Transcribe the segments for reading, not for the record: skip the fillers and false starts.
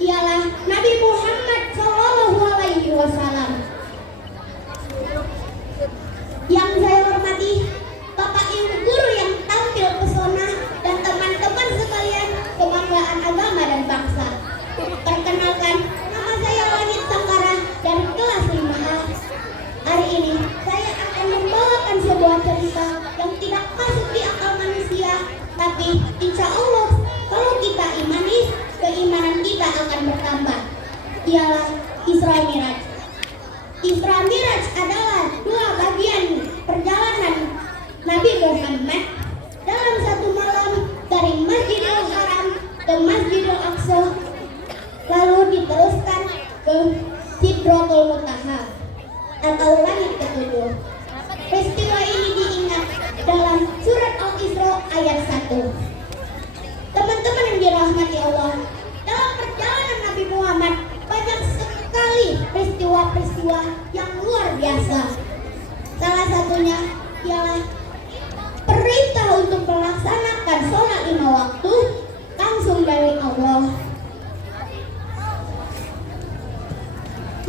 ialah Nabi Muhammad SAW. Yang saya hormati Bapak Ibu guru yang tampil pesona dan teman-teman sekalian kebanggaan agama dan bangsa. Perkenalkan, nama saya Langit Sangkara dari kelas 5A. Hari ini saya akan membawakan sebuah cerita yang tidak masuk di akal manusia, tapi insya Allah kalau kita imani, keimanan kita akan bertambah. Ialah Isra Miraj. Isra Miraj adalah dua bagian perjalanan Nabi Muhammad dalam satu malam dari Masjidil Haram ke Masjidil Aqsa, lalu diteruskan ke Sidratul Muntaha atau langit ketujuh. Peristiwa ini diingat dalam surat Al-Isra ayat 1. Teman-teman yang dirahmati Allah, dalam perjalanan Nabi Muhammad banyak sekali peristiwa-peristiwa yang luar biasa. Salah satunya ialah perintah untuk melaksanakan sholat 5 waktu langsung dari Allah,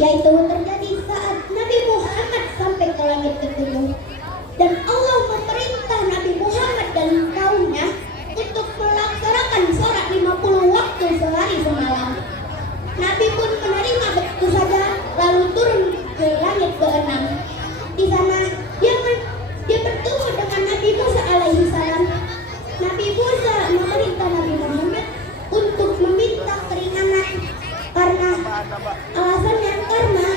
yaitu terjadi saat Nabi Muhammad sampai ke langit ketujuh, dan Allah memerintah Nabi Muhammad dan kaumnya untuk melaksanakan sholat 50 waktu sehari semalam. Nabi pun menerima begitu saja, lalu turun ke langit ke-6. Di sana dia bertemu dengan Nabi Musa alaihi salam. Nabi Musa memerintah Nabi Muhammad untuk meminta keringanan karena alasannya karena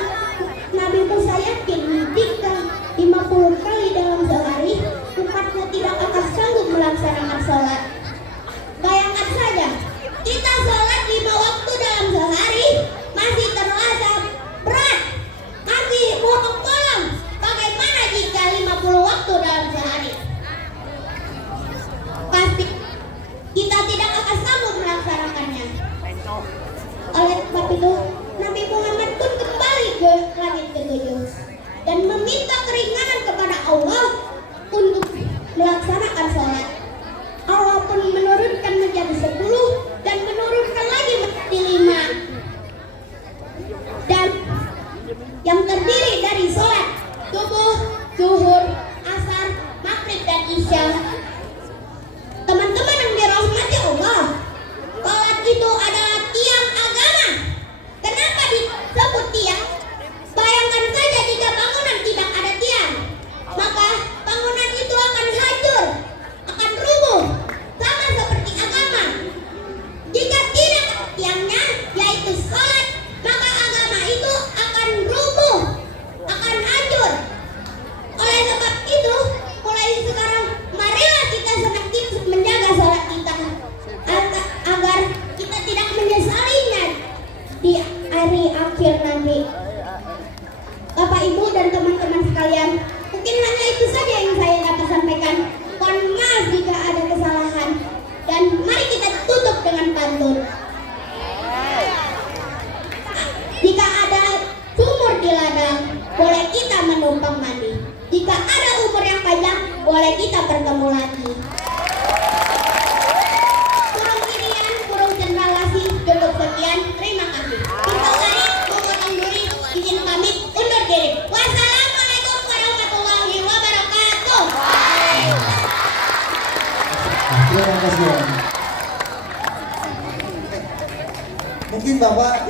Nabi Musa yakin jika 50 kali dalam sehari umatnya tidak akan sanggup melaksanakan sholat. Bayangkan saja, kita sholat 5 waktu dalam sehari masih terasa berat, masih bolong-bolong. Bagaimana jika 50 waktu dalam sehari? Pasti kita tidak akan sanggup melaksanakannya. Oleh sebab itu, Nabi Muhammad pun kembali ke langit ketujuh dan meminta keringanan kepada Allah untuk melaksanakan sholat. Allah pun menurunkan menjadi 10 dan menurunkan lagi menjadi 5, dan yang terdiri dari sholat subuh, zuhur, asar, maghrib, dan isya. Teman-teman yang dirahmati Allah, sholat itu adalah tiang agama. Kenapa disebut tiang? Bayangkan saja jika bangunan tidak ada tiang, maka bangunan itu akan hancur, akan rubuh, sama seperti agama. Jika tidak ada tiangnya, yaitu sholat, maka agama itu akan rubuh, akan hancur. Oleh sebab itu, mulai sekarang marilah kita senantiasa menjaga sholat kita agar kita tidak menyesalinya di hari akhir nanti. Bapak, Ibu, dan teman-teman sekalian, mungkin hanya itu saja yang saya dapat sampaikan. Mohon maaf jika ada kesalahan, dan mari kita tutup dengan pantun. Jika ada sumur di ladang, boleh kita menumpang mandi. Jika ada umur yang panjang, boleh kita bertemu lagi. Kurang kirian, kurang cenderalasi, cukup sekian. Terima kasih. Kita lari, memotong duri, izin pamit, undur diri. Wassalamualaikum warahmatullahi wabarakatuh. Terima kasih. Mungkin Bapak